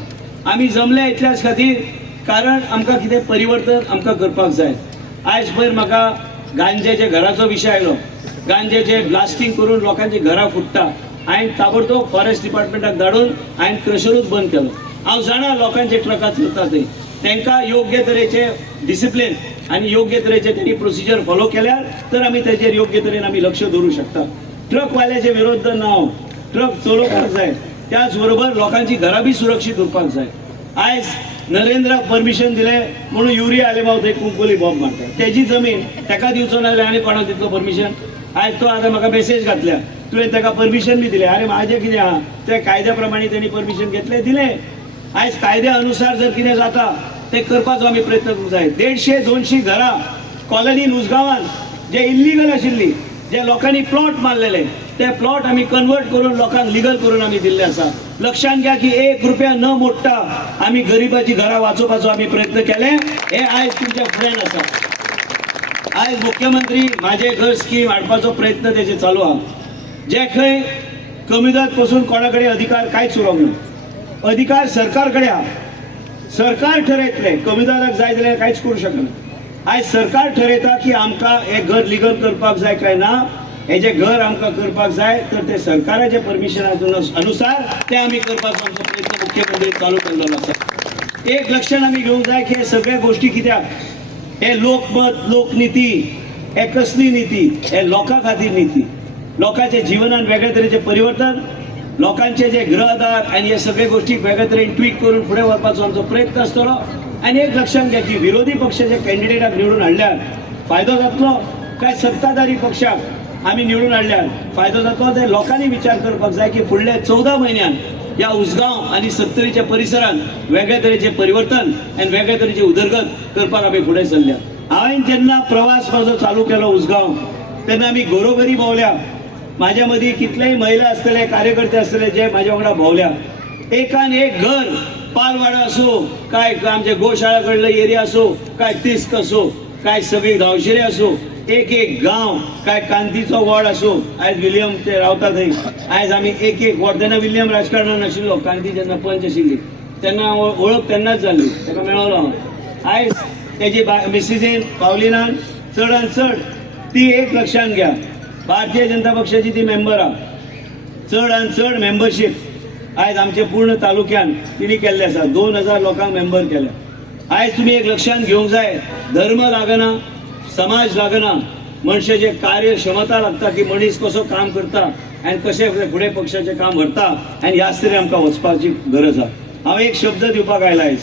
आमी जमल्या इतल्याच खातीर कारण आमकां कितें परिवर्तन आमकां करपाक जाय. आयज पयर म्हाका गांजेच्या घराचो विशय आयलो, गांजेचे ब्लास्टिंग करून लोकांची घरां फुट्टा, हांवें ताबडतोब फॉरेस्ट डिपार्टमेंटाक धाडून हांवें क्रशरूच बंद केलो. हांव जाणा लोकांचे ट्रकां चलता थंय, तांकां योग्य तरेचे डिसिप्लीन आनी योग्य तरेचे त्यांनी प्रोसिजर फॉलो केल्यार तर आमी तेजेर योग्य तरेन आमी लक्ष दवरूं शकता. ट्रकवाल्याचे विरोध ना, हांव ट्रक चलोवपाक जाय, त्याच बरोबर लोकांची घरां बी सुरक्षीत उरपाक जाय. आयज नरेंद्राक परमिशन दिलें म्हणून युरिया आलेमाव थंय कुंकोली बॉम्ब मारता, तेजी जमीन ताका दिवचो नाजाल्यार आनी कोणाक दितलो परमिशन. आयज तो आतां म्हाका मेसेज घातल्या, तुवें ताका परमिशन बी दिलें. अरे म्हाजें कितें आहा, ते कायद्या प्रमाणे तेणी परमिशन घेतलें दिलें. आयज कायद्या अनुसार जर कितें जाता ते करपाचो आमी प्रयत्न करूंक जाय. 150-200 घरां कॉलनीन उसगांवान जे इल्लीगल आशिल्ली, जे लोकांनी प्लॉट मारलेले, ते प्लॉट आमी कन्वर्ट करून लोकांक लिगल करून आमी दिल्ले आसा. लक्षांत घ्या की 1 रुपया न मोडटा आमी गरिबाची घरां वाचोवपाचो आमी प्रयत्न केले. हे आयज तुमच्या फुड्यान आसा. आयज मुख्यमंत्री म्हाजें घर स्कीम हाडपाचो प्रयत्न तेजे चालू आहा. जे खंय कमीदाद पासून कोणा कडेन अधिकार कांयच उरोंक ना, अधिकार सरकार कडेन आहा. सरकार ठरयतले, कमीदाराक जाय जाल्यार कांयच करूं शकना. आयज सरकार ठरयता की आमकां हें घर लिगल करपाक जाय काय ना, हें जें घर आमकां करपाक जाय तर ते सरकाराच्या परमिशना अनुसार ते आमी करपाचो आमचो प्रयत्न मुख्यमंत्री चालू केल्लो आसा. एक लक्षात आमी घेवंक जाय की हे सगळे गोश्टी कित्याक, हे लोकमत, लोकनिती, हे कसली नीती, हे लोकां खातीर नीती, लोकांच्या जिवनान वेगळे तरेचे परिवर्तन, लोकांचे जे ग्रहदार आनी हे सगळे गोष्टी वेगळे तरेन ट्वीट करून फुडें व्हरपाचो आमचो प्रयत्न आसतलो. आनी एक लक्षात घ्या की विरोधी पक्षाच्या कॅन्डिडेटाक निवडून हाडल्यार फायदो जातलो काय सत्ताधारी पक्षाक आम्ही निवडून हाडल्यार फायदो जातलो ते लोकांनी विचार करपाक जाय की फुडल्या 14 म्हयन्यात या उसगांव आनी सत्तरीच्या परिसरात वेगळ्या तरेचे परिवर्तन आनी वेगळ्या तरेची उदरगत करपाक आमी फुडें सरल्या. हांवें जेन्ना प्रवास म्हाजो चालू केलो उसगांव तेन्ना आमी घरोघरी भोंवल्या. माझ्या मदीं कितलेय महिला आसतले, कार्यकर्ते आसतले जे म्हाज्या वांगडा भोंवल्या. एकान एक घर, पालवाडा असो काय आमचे गोशाळा कडलो एरिया असो काय तिस्क असो काय सगळी गांवशिरे असो, एक एक गांव काय कांतीचो वॉर्ड असो. आयज विलियम ते रावता थंय. आयज आमी एक एक वॉर्ड, तेन्ना विलियम राजकारणान नाशिल्लो, कांती जेन्ना पंच आशिल्ली तेन्ना वळख तेन्नाच जाल्ली, ताका मेळलो हांव. आयज तेजी मिसिसीन पावलिनान चडान चड ती एक लक्षात घ्या, भारतीय जनता पक्षाची ती मेंबर आहा. चडान चड मेंबरशीप आयज आमचे पूर्ण तालुक्यान तिणी केल्ले आसा. 2000 लोकांक मेंबर केल्या. आयज तुम्ही एक लक्षात घेवंक जाय, धर्म लागना, समाज लागना, मनशाचे कार्य क्षमता लागता की मनीस कसो काम करता आनी कशें फुडें पक्षाचें काम व्हरता आनी ह्याच तरेन आमकां वचपाची गरज आहा. हांव एक शब्द दिवपाक आयला आयज,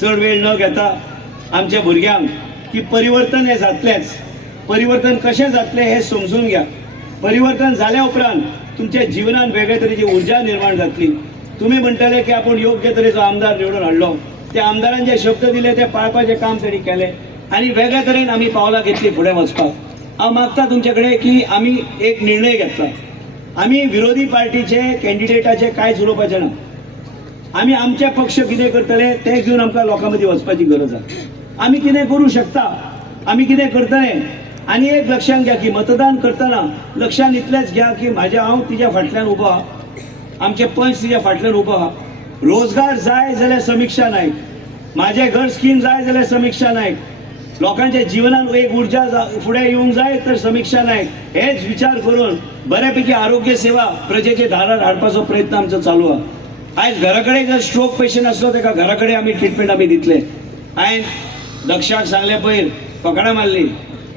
चड वेळ न घेता आमच्या भुरग्यांक, की परिवर्तन हे जातलेंच. परिवर्तन कशें जातलें हे समजून घ्या. परिवर्तन जाल्या उपरांत तुमच्या जिवनात वेगळ्या तरेची उर्जा निर्माण जातली. तुम्ही म्हणटले की आपण योग्य तरेचो आमदार निवडून हाडलो, त्या आमदारान जे शब्द दिले ते पाळपाचें काम तेणी केलें आनी वेगळ्या तरेन आमी पावलां घेतली फुडें वचपाक. हांव मागता तुमचे कडेन की आमी एक निर्णय घेतला. आमी विरोधी पार्टीचे कॅन्डिडेटाचे कांयच उलोवपाचें ना. आमी आमचे पक्ष कितें करतले तें घेवन आमकां लोकां मदीं वचपाची गरज आहा. आमी कितें करूं शकता, आमी कितें करतले. आनी एक लक्षात घ्या की मतदान करतना लक्षात इतलेंच घ्या की हांव तिच्या फाटल्यान उबो आहा, आमचे पंच तिच्या फाटल्यान उबो आहा. रोजगार जाय जाल्यार समीक्षा नायक, माझे घर स्कीम जाय जाल्यार समीक्षा नायक, लोकांच्या जिवनात एक उर्जा फुडें येवंक जाय तर समीक्षा नायक. हेच विचार करून बऱ्यापैकी आरोग्य सेवा प्रजेचे दारार हाडपाचो प्रयत्न आमचो चालू आहा. आयज घरा कडेन जर स्ट्रोक पेशंट आसलो ताका घरा कडेन आमी ट्रिटमेंट आमी दितले. हांवें दक्षाक सांगले पयर फकाणां मारली,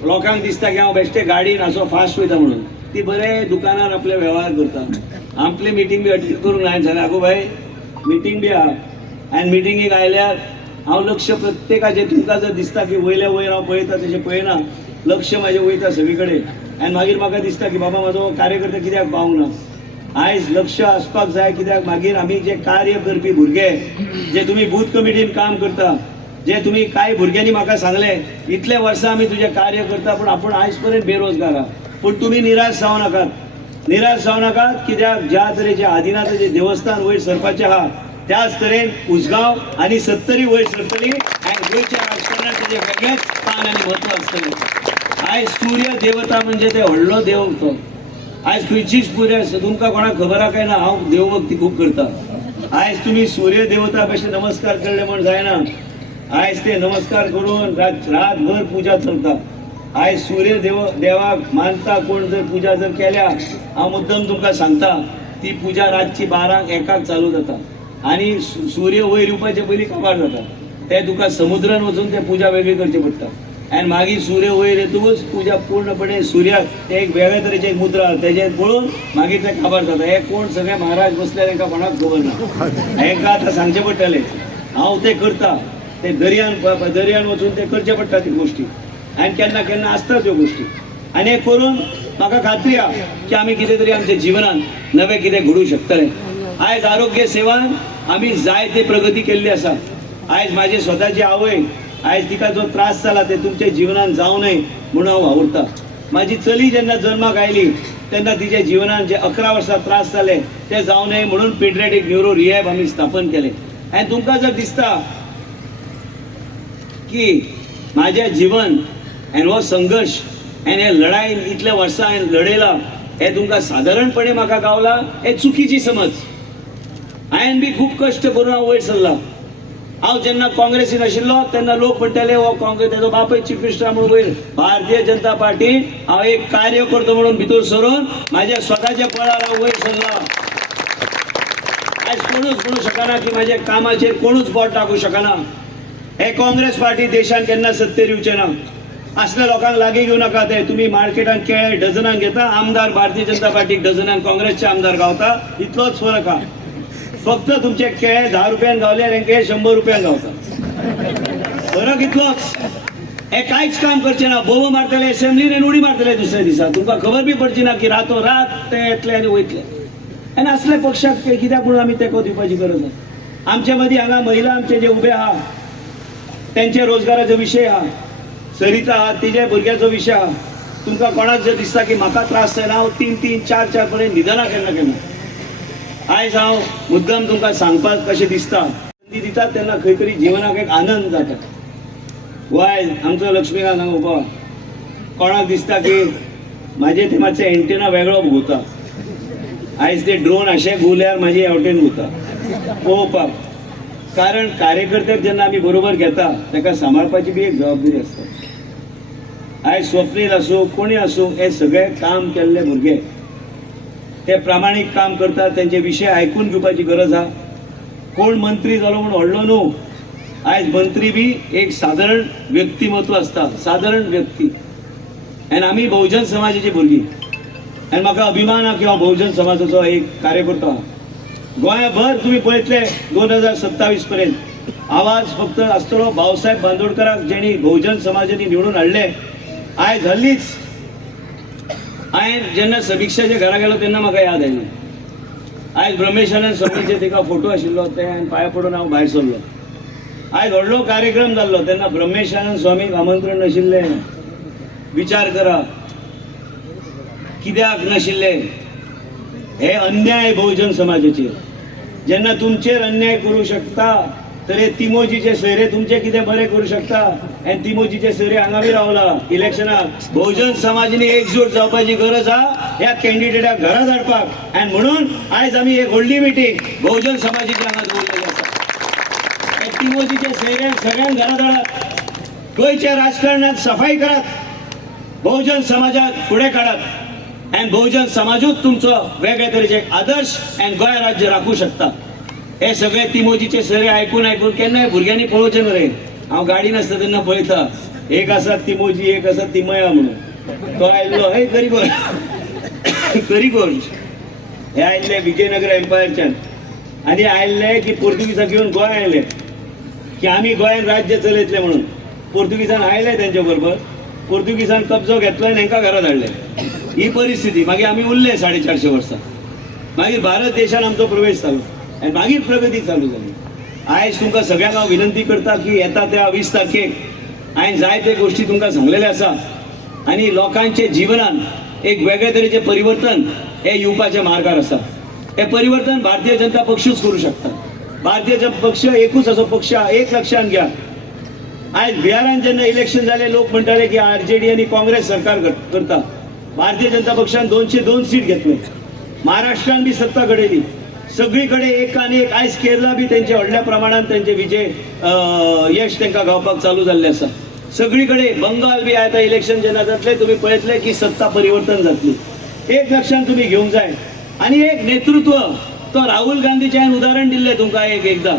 लोकांक दिसता की हांव बेश्टे गाडीन असो फास्ट वयता म्हणून. ती बरे दुकानार आपले वेव्हार करता. आपली मिटींग बी अटेंड करूंक हांवें सांगलें आगो बाय मिटींग बी आहा आनी मिटींगेक आयल्यार हांव लक्ष प्रत्येकाचें, तुमकां जर दिसता की वयल्या वयर हांव पळयता तशें पळयना, लक्ष म्हाजें वयता सगळे कडेन. आनी मागीर म्हाका दिसता की बाबा म्हाजो कार्यकर्ते कित्याक पावूंक ना. आयज लक्ष आसपाक जाय, कित्याक मागीर आमी जे कार्य करपी भुरगे जे तुमी बूथ कमिटीन काम करता, जे तुम्ही काय भुरग्यांनी म्हाका सांगले इतले वर्सां आमी तुजें कार्य करता पूण आपूण आयज पर्यंत बेरोजगार आहा. पूण तुमी निराश जावं नाकात, निराश जावं नाकात. कित्याक ज्या तरेचे आदिनाथाचें देवस्थान वयर सरपाचें आहा त्याच तरेन उसगांव आनी सत्तरी वयर सरतली आनी गोंयच्या राजकारणात तेजें वेगळेंच स्थान आनी म्हत्व आसतलें. आयज सूर्य देवता म्हणजे ते व्हडलो देव तो. आयज खंयचीच पुरे तुमकां कोणाक खबर आहा काय ना, हांव देवभक्ती खूब करता. आयज तुमी सूर्य देवता कशें नमस्कार केले म्हण जायना. आयज ते नमस्कार करून रातभर पूजा चलता. आयज सूर्य देवाक मानता कोण जर पूजा जर केल्या, हांव मुद्दम तुमकां सांगता ती पूजा रातची 12-1 चालू जाता आनी सूर्य वयर येवपाचे पयलीं काबार जाता. ते तुका समुद्रान वचून ते पूजा वेगळी करची पडटा आनी मागीर सूर्य वयर येतकूच पूजा पूर्णपणे सूर्याक ते एक वेगळे तरेचे एक मुद्रा तेजे पळोवन मागीर ते काबार जाता. हे कोण सगळे महाराज बसले तांकां कोणाक खबर ना. हेका आतां सांगचें पडटलें. हांव ते करता, ते दर्यान वचून ते करचे पडटा ती गोश्टी आनी केन्ना केन्ना आसतात ह्यो गोश्टी. आनी हे करून म्हाका खात्री आहा की आमी कितें तरी आमच्या जिवनात नवें कितें घडूंक शकतले. आयज आरोग्य सेवान आमी जायते प्रगती केल्ली आसा. आयज म्हाजे स्वताची आवय, आयज तिका जो त्रास जाला ते तुमच्या जिवनात जावं न्हय म्हणून हांव वावुरता. म्हाजी चली जेन्ना जल्माक आयली तेन्ना तिच्या जिवनात जे 11 वर्सां त्रास जाले ते जावं न्हय म्हणून पेडियाट्रीक न्यूरो रिहॅब आमी स्थापन केले. आनी तुमकां जर दिसता की माझे जीवन आनी हो संघर्ष आनी हे लढाईन इतल्या वर्सां हांवें लडयला हे तुमकां सादारणपणे म्हाका गावला, हे चुकीची समज. हांवें बी खूब कश्ट करून हांव वयर सरला. हांव जेन्ना काँग्रेसीन आशिल्लो तेन्ना लोक म्हणटाले हो काँग्रेस तेजो बापूय चीफ मिनिस्टर म्हणून वयर भारतीय जनता पार्टी हांव एक कार्य करतो म्हणून भितर सरून म्हाज्या स्वताच्या बळार हांव वयर सरला. आयज कोणूच म्हणू शकना की म्हाज्या कामाचेर कोणूच बोट टाकूं शकना. हे काँग्रेस पार्टी देशान केन्ना सत्तेर येवचें ना. असल्या लोकांक लागीं घेवं नाका. ते तुमी मार्केटान केळे डझनान घेता, आमदार भारतीय जनता पार्टीक डझनान काँग्रेसचे आमदार गावता, इतलोच फरक आहा. फक्त तुमचे केळे 10 रुपयान गावल्यार हेंके 100 रुपयान गावता. फरक इतलोच. हे कांयच काम करचे ना, बोबो मारतले असेंब्लीन उडी मारतले दुसऱ्या दिसा, तुमकां खबर बी पडची ना की रातो रात ते येतले आनी वयतले. आनी असले पक्षाक ते कित्याक म्हणून आमी तेंको दिवपाची गरज आसा. आमचे मदीं हांगा महिला आमचे जे उबे आहा त्यांचे रोजगाराचो विशय आहा, सरिता आहा तिच्या भुरग्याचो विशय आहा. तुमकां कोणाक जर दिसता की म्हाका त्रास जायना, हांव 3-3, 4-4 पर्यंत निदाना केन्ना आयज हांव मुद्दम तुमकां सांगपाक कशें दिसता. संदी दितात तेन्ना खंय तरी जिवनाक एक आनंद जाता. वायज आमचो लक्ष्मीकांत हांगा उबो आहा, कोणाक दिसता की म्हाजे ते मातशे एंटिना वेगळो भोंवता, आयज ते ड्रोन अशें घुवल्यार म्हाजे हेवटेन घुंवता पळोवपाक. कारण कार्यकर्त्याक जेन्ना आमी बरोबर घेता ताका सांबाळपाची बी एक जबाबदारी आसता. आयज स्वप्नील आसूं कोणी आसूं, हे सगळे काम केल्ले भुरगे ते प्रामाणीक काम करतात, त्यांचे विशय आयकून घेवपाची गरज आहा. कोण मंत्री जालो म्हणून व्हडलो न्हू, आयज मंत्री बी एक साधारण व्यक्तिमत्व आसता, साधारण व्यक्ती. आनी आमी बहुजन समाजाची भुरगीं, आनी म्हाका अभिमान आहा की हांव बहुजन समाजाचो एक कार्यकर्तो आहा. गोंयभर तुम्ही पळयतले 2027 पर्यंत आवाज फक्त आसतलो भाऊसाहेब बांदोडकराक, जेणी बहुजन समाजाने निवडून हाडले. आयज हल्लीच हांवें जेन्ना समिक्षाच्या घरा गेलो तेन्ना म्हाका याद आयली, आयज ब्रह्मेशानंद स्वामीचे तिका फोटो आशिल्लो, ते हांवें पांया पडून हांव भायर सरलो. आयज व्हडलो कार्यक्रम जाल्लो तेन्ना ब्रह्मेशानंद स्वामीक आमंत्रण नाशिल्लें. विचार करा कित्याक नाशिल्लें. हे अन्याय बहुजन समाजाचेर. जेन्ना तुमचेर अन्याय करू शकता तर तिमोजीचे सोयरे तुमचे कितें बरें करू शकता. आनी तिमोजीचे सोयरे हांगा बी रावला इलेक्शनाक. बहुजन समाजाने एकजूट जावपाची गरज आहा ह्या कॅन्डिडेटाक घरा धाडपाक. आनी म्हणून आयज आमी एक व्हडली मिटींग बहुजन समाजाची हांगा दवरलेली आसा. तिमोजीचे सोयऱ्यांक सगळ्यांक घरा धाडात, गोंयच्या राजकारणात सफाई करात, बहुजन समाजाक फुडें काडात, आनी बहुजन समाजूच तुमचो वेगळ्या तरेचे आदर्श आनी गोंय राज्य राखू शकता. हे सगळे तिमोजीचे सोयरे आयकून केन्नाय भुरग्यांनी पळोवचें न्हू रे. हांव गाडीन आसता तेन्ना पळयता, एक आसा तिमोजी, एक आसा तिमया म्हणून. तो आयल्लो हे करिगोंज, हे आयिल्ले विजयनगर एम्पायरच्यान, आनी आयिल्ले की पोर्तुगीजाक घेवन गोंय आयले की आमी गोंयान राज्य चलयतले म्हणून. पोर्तुगीजान आयले तेंचे बरोबर, पोर्तुगीजान कब्जो घेतलो आनी हांकां घरा धाडले. ही परिस्थिती. मागीर आमी उरले 450 वर्सां. मागीर भारत देशान आमचो प्रवेश जालो आनी मागीर प्रगती चालू जाली. आयज तुमकां सगळ्यांक हांव विनंती करता की येता त्या 20 तारखेक हांवें जायते गोश्टी तुमकां सांगलेले आसा. आनी लोकांचे जिवनान एक वेगळे तरेचे परिवर्तन हे येवपाच्या मार्गार आसा. हे परिवर्तन भारतीय जनता पक्षूच करू शकता. भारतीय जनता पक्ष एकूच असो पक्ष, एक लक्षात घ्या. आयज बिहारान जेन्ना इलेक्शन जाले लोक म्हणटाले की RJD आनी काँग्रेस सरकार करता. भारतीय जनता पक्षान 202 सीट घेतले. महाराष्ट्रान बी सत्ता घडयली. सगळीकडे एक आनी एक. आयज केरळा बी तेंचे व्हडल्या प्रमाणात तेंचे विजय यश तेंकां गावपाक चालू जाल्लें आसा. सगळीकडे बंगाल बी आतां इलेक्शन जेन्ना जातले तुमी पळयतले की सत्ता परिवर्तन जातली. एक लक्षात तुमी घेवंक जाय. आनी एक नेतृत्व, तो राहुल गांधीचे हांवें उदाहरण दिल्लें तुमकां एकदां,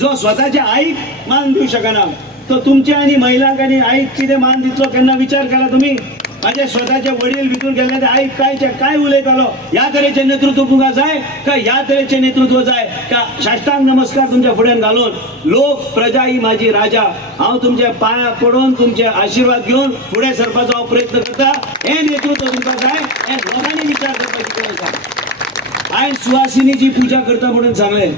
जो स्वताच्या आईक मान दिवं शकना, तो तुमच्या आनी महिलांक आनी आईक कितें मान दितलो केन्ना विचार केला तुमी? माझे स्वतःचे वडील भितून गेले आईक काय उलयतालो. ह्या तरेचे नेतृत्व तुमकां जाय काय ह्या तरेचे नेतृत्व जाय का साष्टांग नमस्कार तुमच्या फुड्यान घालून लोक प्रजा ही माझी राजा, हांव तुमच्या पांया पडून तुमचे आशीर्वाद घेवन फुडें सरपाचो हांव प्रयत्न करता. हे नेतृत्व तुमकां जाय. हे लोकांनी विचार करपाची गरज आसा. हांवें सुवासिनीची पुजा करता म्हणून सांगलें,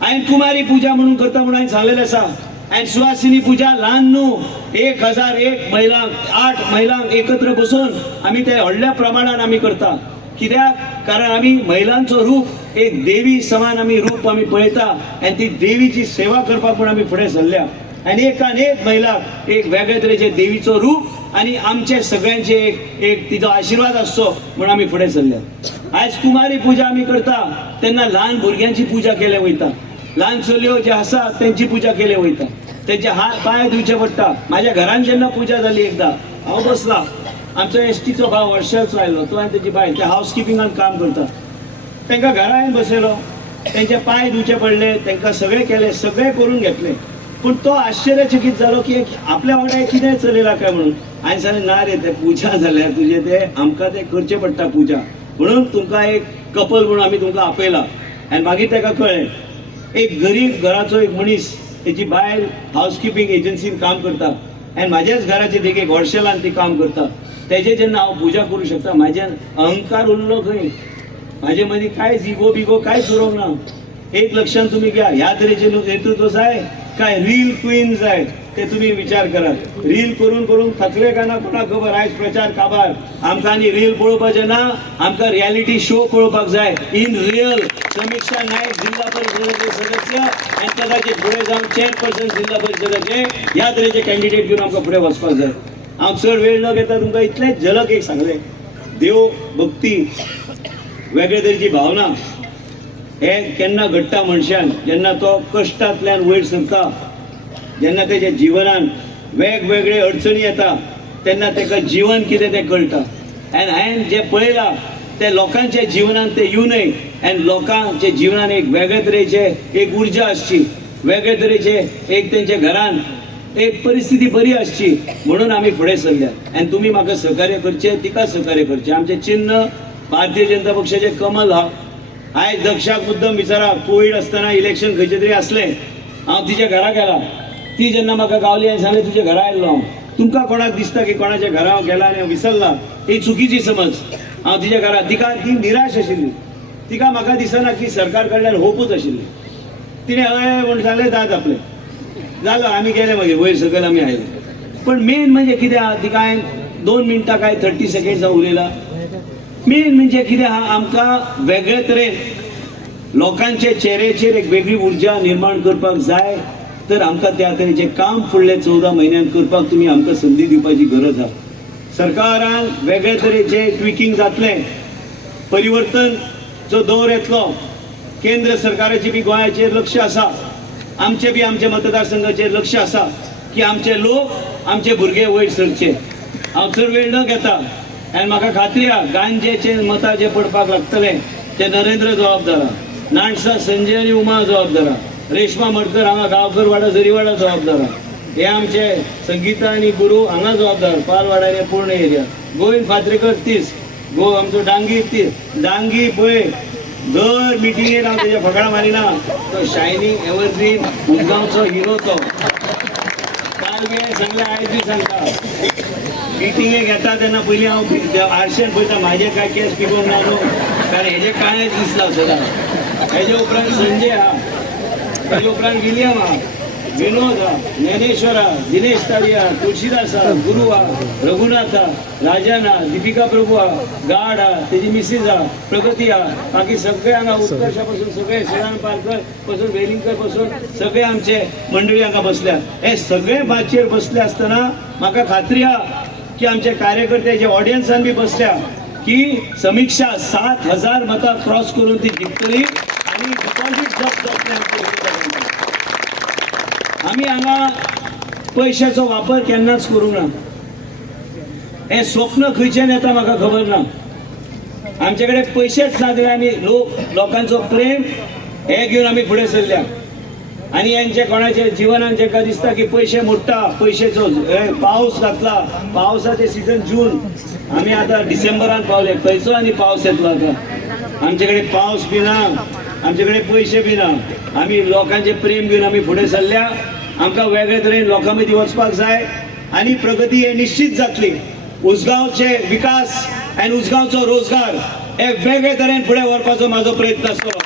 हांवें कुमारी पुजा म्हणून करता म्हणून हांवें सांगलेलें आसा. आणि सुवासिनी पूजा ल्हान न्हू, 1001 महिलांक, 8 महिलांक एकत्र बसून आम्ही ते व्हडल्या प्रमाणात आम्ही करता. कित्याक? कारण आम्ही महिलांचो रूप एक देवी समान आम्ही रूप आम्ही पळयता आणि ती देवीची सेवा करपाक म्हणून आम्ही फुडें सरल्या. आणि एकानेक महिलाक एक वेगळे तरेचे देवीचो रूप आणि आमचे सगळ्यांचे एक तिचो आशीर्वाद आसचो म्हणून आम्ही फुडें सरल्या. आयज कुमारी पूजा आम्ही करता तेन्ना ल्हान भुरग्यांची पूजा केले वयता. ल्हान चलयो जे आसा त्यांची पूजा केले वयता. त्यांचे हात पांय धुवचे पडटा. माझ्या घरान जेन्ना पूजा जाली एकदा हांव बसला, आमचो एसटीचो भाव वर्षाचो आयलो, तो आनी तेजी बायल ते हावजकिपिंगान काम करता. तांकां घरा हांवें बसयलो, तेंचे पांय धुवचे पडले, तांकां सगळे केले, सगळे करून घेतले. पूण तो आश्चर्यचकित जालो की आपल्या वांगडा कितें चलयला काय म्हणून. हांवें सांगलें ना रे, ते पूजा जाल्यार तुजे ते आमकां ते करचे पडटा पूजा, म्हणून तुमकां एक कपल म्हणून आमी तुमकां आपयला. आनी मागीर ताका कळ्ळें एक गरीब घराचो एक मनीस, तेची बायल हावजकिपिंग एजन्सीन काम करता आनी म्हाज्याच घराचे देखीक हॉर्शेलान ती काम करता तेजे जेन्ना हांव पुजा करूं शकता म्हाजे अहंकार उरलो खंय म्हाजे मदीं कांयच इगो बिगो कांयच उरोंक ना एक लक्षात तुम्ही घ्या ह्या तरेचे नेतृत्व जाय काय रील क्वीन जाय ते तुम्ही विचार करात रील करून करून थकले का ना कोणाक खबर आयज प्रचार काबार आमकां आनी रील पळोवपाचे ना आमकां रियालिटी शो पळोवपाक जाय इन रियल समीक्षा नायक जिल्हा परिषदेचे सदस्य आनी कदाचित फुडें जावन चेअरपर्सन जिल्हा परिषदेचे ह्या तरेचे कॅन्डिडेट घेवन आमकां फुडें वचपाक जाय हांव चड वेळ न घेता तुमकां इतलेंच झलक एक सांगलें देव भक्ती वेगळे तरेची भावना हे केन्ना घडटा मनशान जेन्ना तो कश्टांतल्यान वयर सरता जेन्ना तेच्या जिवनान वेगवेगळे अडचणी येता तेन्ना तेका जीवन कितें तें कळटा आनी हांवें जें पळयलां ते लोकांच्या जिवनान ते येवं न्हय आनी लोकांच्या जिवनान एक वेगळे तरेचे एक उर्जा आसची वेगळे तरेचे एक तेंच्या घरान एक परिस्थिती बरी आसची म्हणून आमी फुडें सरल्या आनी तुमी म्हाका सहकार्य करचें तिका सहकार्य करचें आमचें चिन्ह भारतीय जनता पक्षाचें कमल हा आयज दक्षाक मुद्दम विचारा कोविड आसतना इलेक्शन खंयचे तरी असलें हांव तिच्या घरा गेला ती जेन्ना म्हाका गावली हांवें सांगलें तुज्या घरा आयिल्लो हांव तुमकां कोणाक दिसता की कोणाच्या घरा हांव गेला आनी हांव विसरला ही चुकीची समज हांव तिच्या घरा तिका ती निराश आशिल्ली तिका म्हाका दिसना की सरकार कडल्यान होपूच आशिल्ली तिणें हय म्हण सांगलें दात आपलें जालो आमी गेले मागीर वयर सकयल आमी आयले पण मेन म्हणजे कितें आहा तिका हांवें 2 मिनटां काय 30 सेकंड्स उलयला मेन म्हणजे कितें आहा आमकां वेगळे तरेन लोकांचे चेहऱ्याचेर एक वेगळी उर्जा निर्माण करपाक जाय तर आमकां त्या तरेचें काम फुडले 14 म्हयन्यांत करपाक तुमी आमकां संदी दिवपाची गरज आहा सरकारान वेगळे तरेचे ट्विकिंग जातलें परिवर्तन जो दौर येतलो केंद्र सरकाराची बी गोंयाचेर लक्ष आसा आमचे बी आमच्या मतदारसंघाचेर लक्ष आसा की आमचे लोक आमचे भुरगे वयर सरचे हांव चड वेळ न घेता आनी म्हाका खात्री आहा गांजेचे मतां जे पडपाक लागतले ते नरेंद्र जबाबदार आहा नाणसा संजय आनी उमा जबाबदार आहा रेश्मा मडकर हांगा गांवकर वाडा जरीवाडा जबाबदार आहा हे आमचे संगीता आनी गुरू हांगा जबाबदार पालवाडा आनी पूर्ण एरिया गोविंद फात्रेकर 30 आमचो डांगी 30 डांगी पळय दर मिटिंगेक हांव तेजे फकाणां मारिना तो शायनींग एव्हरग्रीन उजगांवचो हिरो तो काल बी सांगलें आयज बी सांगता मिटिंगेक येता तेन्ना पयलीं हांव आरशेन पळयता म्हाजे कांय केस पिकोवन ना न्हू कारण हेजे काळेंच दिसला सदां हेजे उपरांत संजय आहा तेजे उपरांत विलियम आहा विनोद आहा ज्ञानेश्वर आहा दिनेश तारी आहा तुळशीदास आहा गुरू आहा रघुनाथ आहा राजन आहा दीपिका प्रभू आहा गाड आहा तेजी मिसीज आहा प्रगती आहा बाकी सगळे हांगा उत्कर्शा पासून सगळे सदान पारकर पासून वेलिंगकर पासून सगळे आमचे मंडळी हांगा बसल्या हे सगळे बाचेर बसले आसतना म्हाका खात्री आहा की आमचे कार्यकर्ते जे ऑडियन्सान बी बसल्या की समीक्षा 7,000 मतां क्रॉस करून ती जिखतली आणि डिपॉझिट जप्त जातलें आमी हांगा पयशाचो वापर केन्नाच करूंक ना हें स्वप्न खंयच्यान येता म्हाका खबर ना आमचे कडेन पयशेच ना जाल्यार आमी लोकांचो प्रेम हे घेवन आमी फुडें सरल्या आनी हेंचे कोणाचे जिवनान जेका दिसता की पयशे मोडटा पयशेचो पावस घातला पावसाचे सिजन जून आमी आतां डिसेंबरान पावले खंयचो आनी पावस येतलो आतां आमचे कडेन पावस बी ना आमचे कडेन पयशे बी ना आमी लोकांचे प्रेम घेवन आमी फुडें सरल्या आमकां वेगळे तरेन लोकां मदीं वचपाक जाय आनी प्रगती हे निश्चित जातली उसगांवचे विकास आनी उसगांवचो रोजगार हे वेगळे तरेन फुडें व्हरपाचो म्हाजो प्रयत्न आसतलो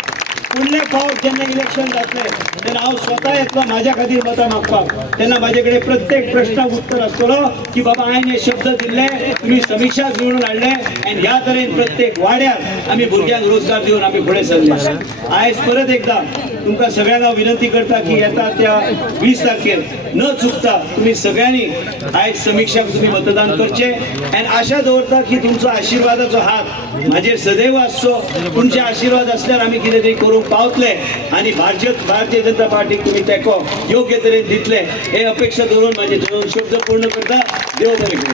फुडले फावट जेन्ना इलेक्शन जातले तेन्ना हांव स्वता येतलो म्हाज्या खातीर मतां मागपाक तेन्ना म्हाजे कडेन प्रत्येक प्रश्नाक उत्तर आसतलो की बाबा हांवें हे शब्द दिल्ले तुमी समीक्षाक निवडून हाडले आनी ह्या तरेन प्रत्येक वाड्यार आमी भुरग्यांक रोजगार दिवन आमी फुडें सरले आयज परत एकदां तुमकां सगळ्यांक हांव विनंती करता की येता त्या 20 तारखेर न चुकता तुम्ही सगळ्यांनी आयज समीक्षाक तुम्ही मतदान करचे आनी आशा दवरता की तुमचो आशिर्वादाचो हात म्हाजेर सदैव आसचो तुमचे आशिर्वाद आसल्यार आमी कितें तरी करूंक पावतले आनी भारतीय जनता पार्टीक तुमी तेंको योग्य तरेन दितले हे अपेक्षा दवरून म्हाजे 2 शब्द पूर्ण करता देव बरें करूं